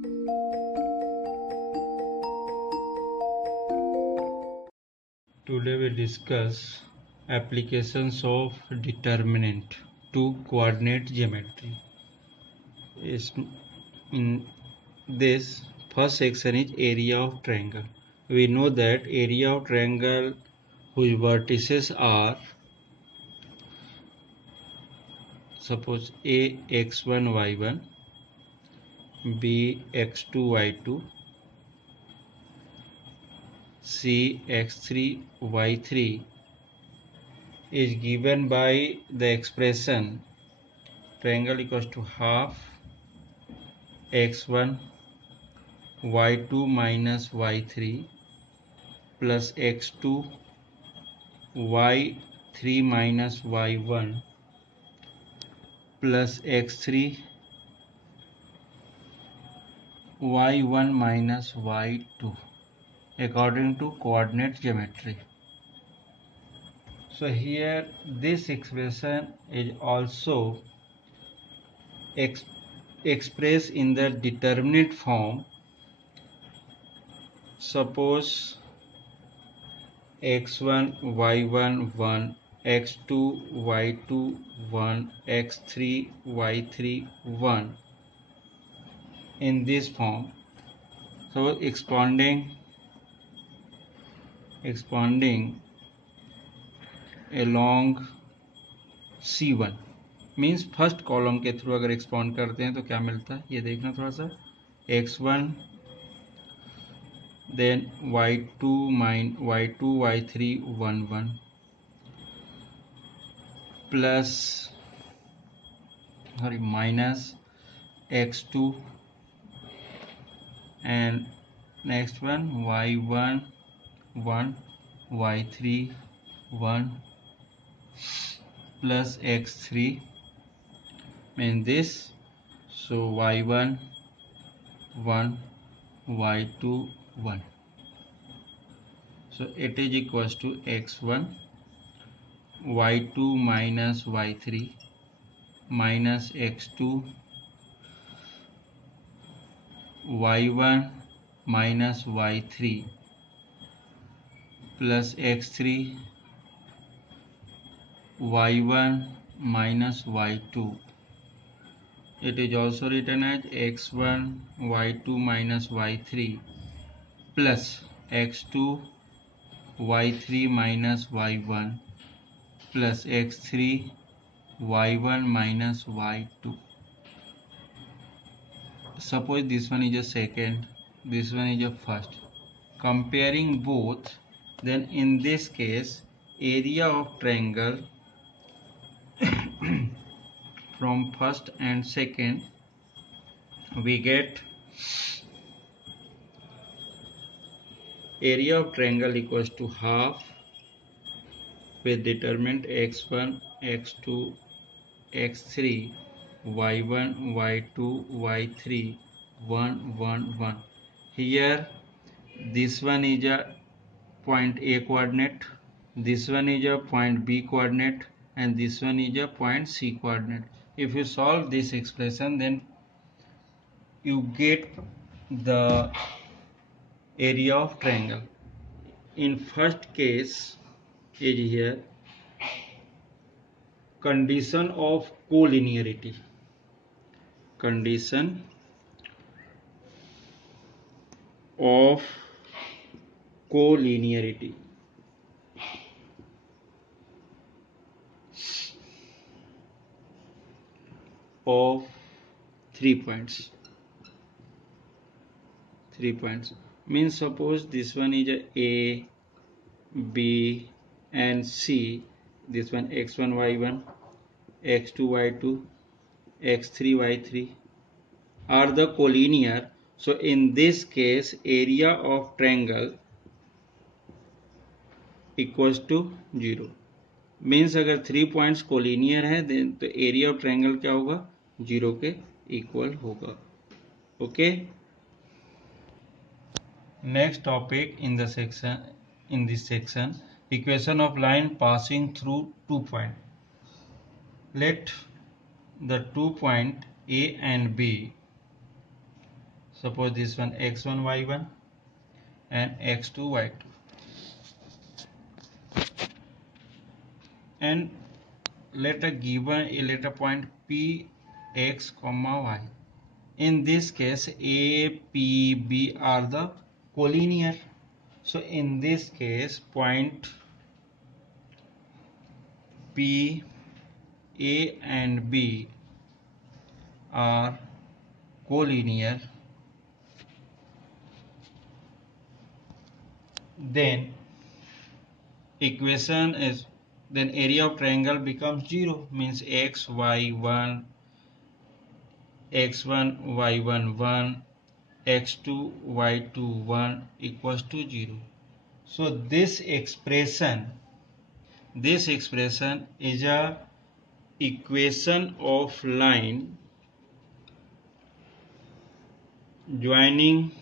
Today we discuss applications of determinant to coordinate geometry. In this first section is area of triangle. We know that area of triangle whose vertices are, suppose A x1 y1, B x2 y2, C x3 y3 is given by the expression triangle equals to half x1 y2 minus y3 plus x2 y3 minus y1 plus x3 y1 minus y2 according to coordinate geometry. So here this expression is also expressed in the determinate form. Suppose x1 y1 1, x2 y2 1, x3 y3 1 in this form. So expanding along C1 means first column के through अगर expand करते हैं तो क्या मिलता है ये देखना थोड़ा सा x1 then y2 y3 1 1 plus minus x2 and next one y1 1 y3 1 plus x3 mean this, so y1 1 y2 1, so it is equals to x1 y2 minus y3 minus x2 y1 minus y3 plus x3 y1 minus y2. It is also written as x1 y2 minus y3 plus x2 y3 minus y1 plus x3 y1 minus y2. Suppose this one is a second, this one is a first. Comparing both, then in this case area of triangle from first and second we get area of triangle equals to half with determinant x1 x2 x3 y1 y2 y3 1 1 1. Here this one is a point A coordinate, this one is a point B coordinate, and this one is a point C coordinate. If you solve this expression, then you get the area of triangle. In first case is here condition of collinearity. Condition of collinearity. Of 3 points. 3 points means suppose this one is a B and C, this one x1 y1 x2 y2 x3 y3 are the collinear. So in this case area of triangle equals to 0. Means अगर 3 points collinear है then तो area of triangle क्या होगा 0 के equal होगा. Okay, next topic in this section equation of line passing through 2 point. Let the 2 point A and B Suppose this one x1 y1 and x2 y2, and let a point P x comma y. In this case, A, P, B are the collinear. So in this case, point P, A and B are collinear. Then equation is, then area of triangle becomes 0, means x, y, 1, x1, y1, 1, x2, y2, 1 equals to 0. So this expression is a equation of line joining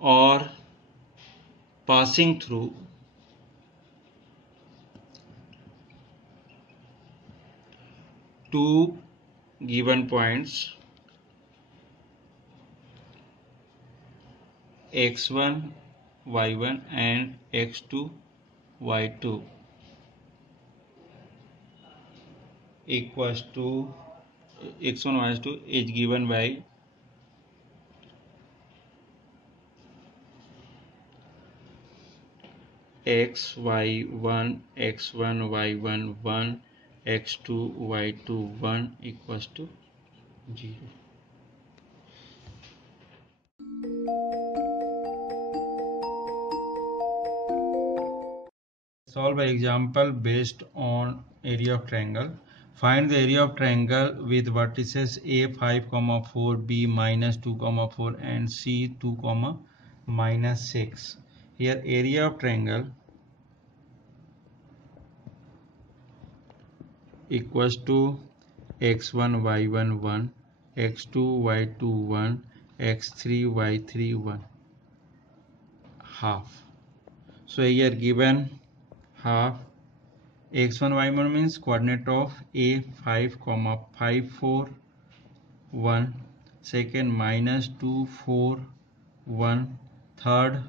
or passing through two given points x1 y1 and x2 y2 equals to x1 y2 is given by x y1 x1 y1 1 x2 y2 1 equals to 0. Solve an example based on area of triangle. Find the area of triangle with vertices A 5, 4, B -2, 4 and C 2, -6. Here area of triangle equals to x1 y1 1, x2 y2 1, x3 y3 1 half. So here given half, x1 y1 means coordinate of A 5, 5 4 1, second -2 4 1, third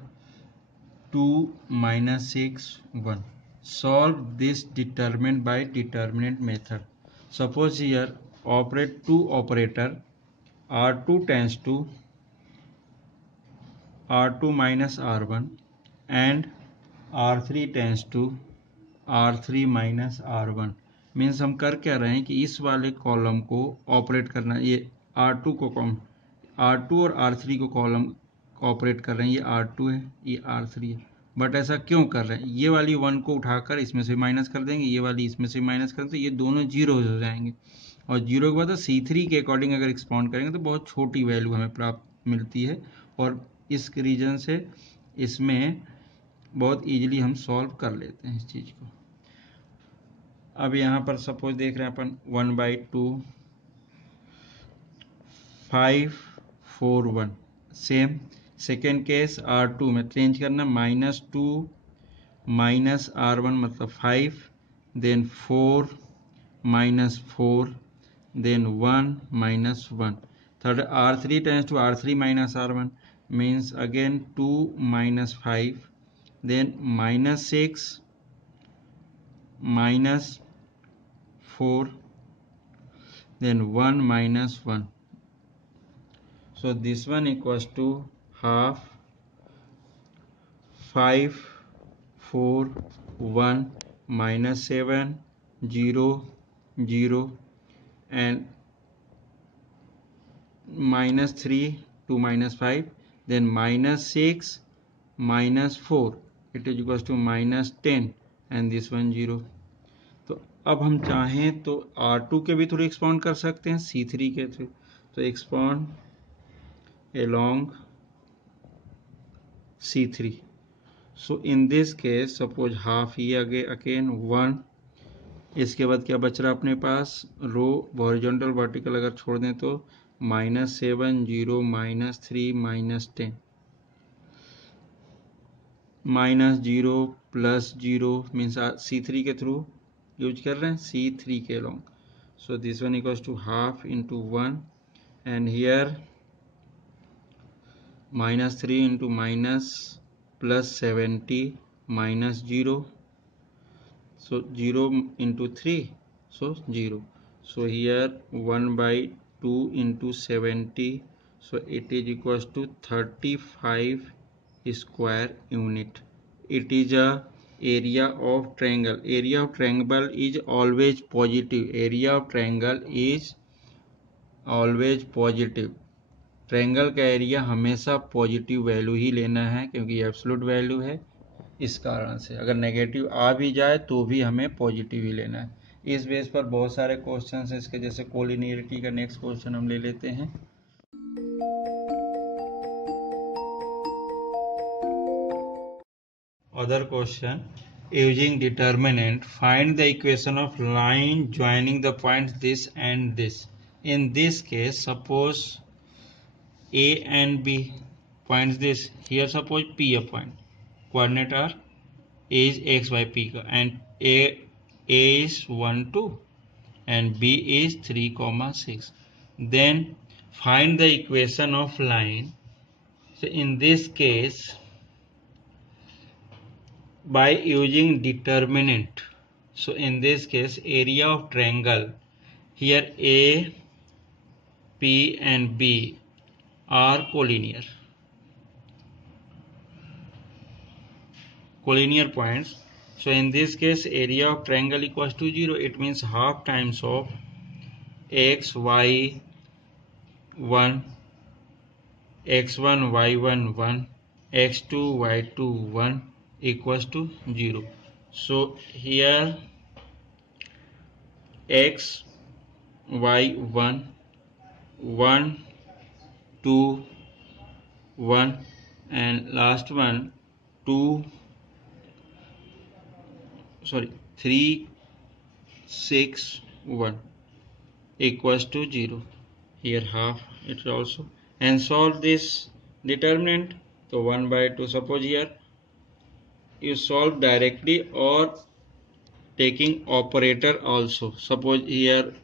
2 -6 1. Solve this determinant by determinant method. Suppose here operate two operator, R2 tends to R2 minus R1 and R3 tends to R3 minus R1. Means हम कर क्या रहे हैं कि इस वाले column को operate करना, ये R2 को R2 और R3 को कॉलम ऑपरेट कर रहे हैं, ये R2 है ये R3 है. बट ऐसा क्यों कर रहे हैं? ये वाली 1 को उठाकर इसमें से माइनस कर देंगे, ये वाली इसमें से माइनस कर देंगे, ये दोनों जीरो हो जाएंगे. और जीरो के बाद C3 के अकॉर्डिंग अगर एक्सपाउंड करेंगे तो बहुत छोटी वैल्यू हमें प्राप्त मिलती है. और इस रीजन से इसमें बहुत इजीली हम सॉल्व कर लेते हैं इस चीज़ को. अब यहाँ पर सपोज देख रहे हैं अपन 1/2 5 4 1. सेम सेकेंड केस R2 में चेंज करना, -2 माइनस R1 मतलब 5, then 4 -4, then 1 -1. Third R3 tends to R3 minus R1 means again 2 - 5, then -6 -4, then 1 -1. So this one equals to half 5 4 1 -7 0 0 and -3 2 -5, then -6 -4, it is equals to -10 and this one 0. तो अब हम चाहें तो R2 के भी थोड़ी expound कर सकते हैं C3 के थ्रू. तो expound along C3. So in this case suppose half he again 1. इसके बाद क्या बच रहा अपने पास, रो हॉरिजॉन्टल वर्टिकल अगर छोड़ दें तो -7 0 -3 -10, -0 +0 मीन्स C3 के थ्रू यूज कर रहे हैं, C3 के along. So this one equals to half into 1 and here minus 3 into minus plus 70 minus 0, so 0 into 3, so 0. So here 1 by 2 into 70, so it is equals to 35 square unit. It is a area of triangle. Area of triangle is always positive. Area of triangle is always positive. Triangle का area हमेशा positive value ही लेना है क्योंकि ये absolute value है। इस कारण से अगर नेगेटिव आ भी जाए तो भी हमें पॉजिटिव ही लेना है। इस बेस पर बहुत सारे क्वेश्चन हैं इसके, जैसे कोलिनियरिटी का नेक्स्ट क्वेश्चन हम ले लेते हैं। Other question, using determinant find the equation of line joining the points this and this. In this case suppose A and B points this. Here suppose P a point. Coordinate are A is x y p and A is 1 2 and B is 3 6. Then find the equation of line. So in this case by using determinant. So in this case area of triangle, here A, P and B are collinear points. So in this case area of triangle equals to 0. It means half times of x y 1 x1 y1 1 x2 y2 1 equals to 0. So here x y1 1 2 1 and last one 3 6 1 equals to 0. Here half it also, and solve this determinant. So 1 by 2, suppose here you solve directly or taking operator also. Suppose here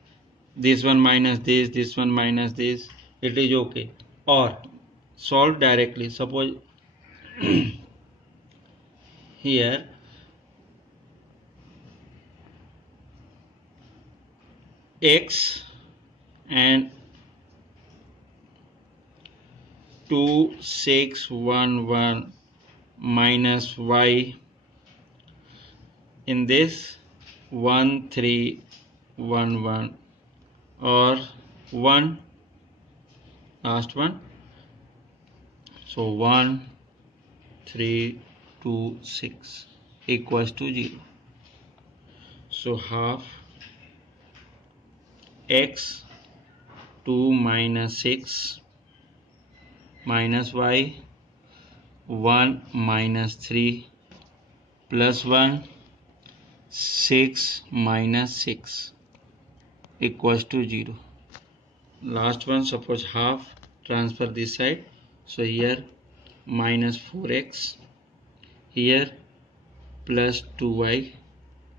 this one minus this one minus this, it is okay, or solve directly. Suppose here x and 2 6 1 1 minus y, in this 1 3 1 1 or 1 last one, so 1 3 2 6 equals to 0. So half x 2 minus 6 minus y 1 minus 3 plus 1 6 minus 6 equals to 0. Last one, suppose half, transfer this side. So here minus 4x, here plus 2y,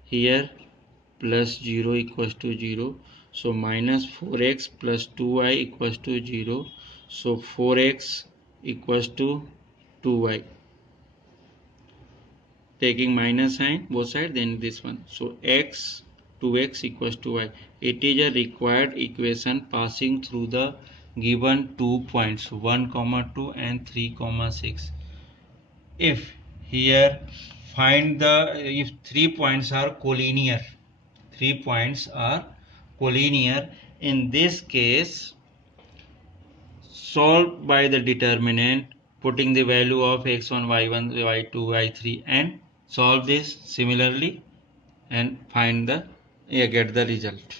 here plus 0 equals to 0. So minus 4x plus 2y equals to 0. So 4x equals to 2y. Taking minus sign both sides, then this one. So x 2x equals to y. It is a required equation passing through the given 2 points 1, 2 and 3, 6. If here find the, if 3 points are collinear, 3 points are collinear, in this case solve by the determinant, putting the value of x1 y1 y2 y3 and solve this similarly and find the, get the result.